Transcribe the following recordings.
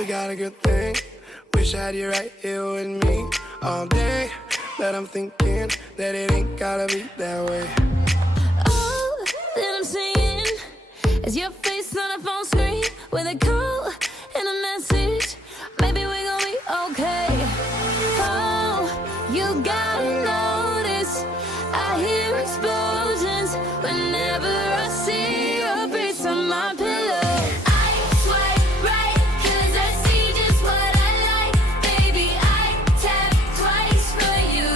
we got a good thing. Wish I had you right here with me all day, but I'm thinking that it ain't gotta be that way. All that I'm seeing is your face on a phone screen with a call and a message. Maybe we're gonna be okay. Oh, you gotta notice I hear explosions whenever I see your face on my pillow. I swipe right 'cause I see just what I like. Baby, I tap twice for you.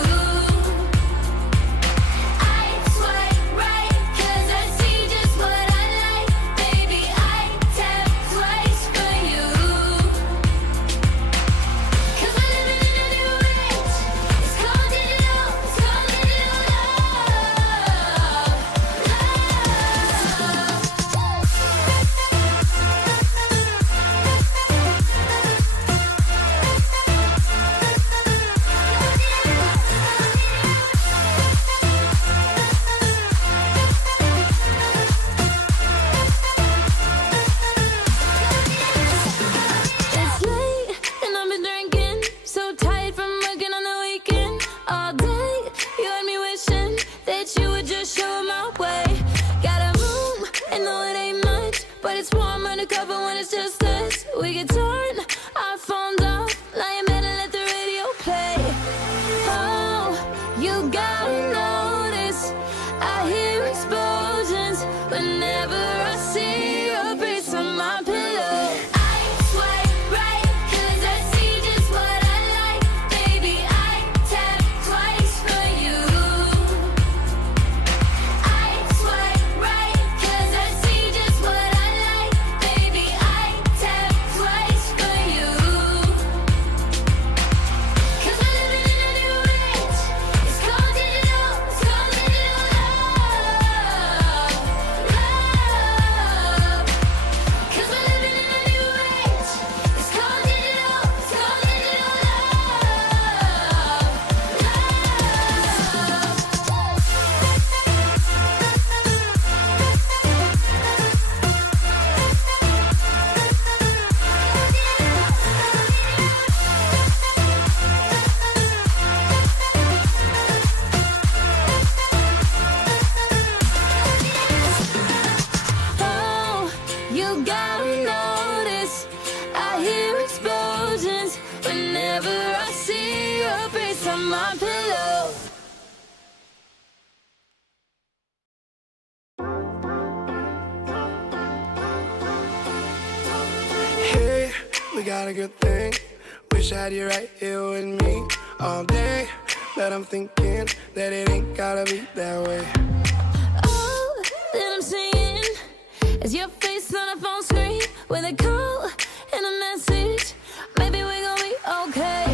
I swipe right 'cause I see just what I like. Baby, I tap twice for you. 'Cause we're living in a new age. It's called digital, it's called digital love. It's late and I've been drinking, so tired from working on the weekend. All day you had me wishing that you would just show my way. Got a room and know it ain't much, but it's warm undercover when it's just us. We can turn our phones off, lie in bed and let the radio play. Oh, you gotta notice I hear explosions whenever I see your face on my pillow. I swipe right 'cause I see just what I like. Baby, I tap twice for you. I swipe right 'cause I see just what I like. Baby, I tap twice for you. 'Cause we're living in a new age. It's called digital, it's called digital love. Love. 'Cause we're living in a new age. It's called digital, it's called digital love. Oh, you gotta notice I hear explosions whenever I see your face on my pillow. Hey, we got a good thing. Wish I had you right here with me all day, but I'm thinking that it ain't gotta be that way. All that I'm seeing is your face on a phone screen with a call and a message. Maybe we're gonna be okay.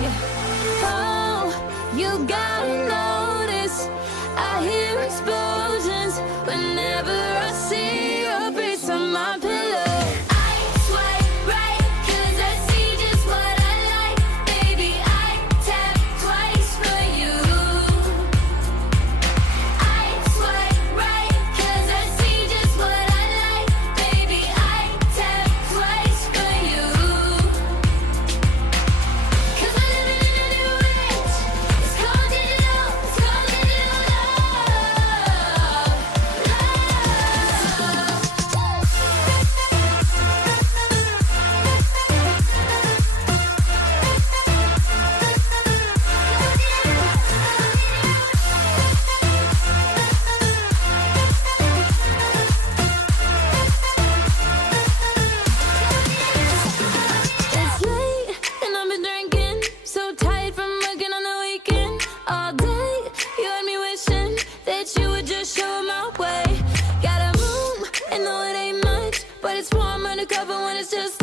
Oh, you gotta notice I hear explosions whenever I see your face on my pillow. I swipe right 'cause I see just what I like. Baby, I tap twice for you. I swipe right 'cause I see just what I like. Baby, I tap twice for you. 'Cause we're living in a new age. It's called digital, it's called digital love. It's late and I've been drinking, so tired from working on the weekend. All day you had me wishing that you would just show my way. Got a room and know it ain't much, but it's warm undercover when it's just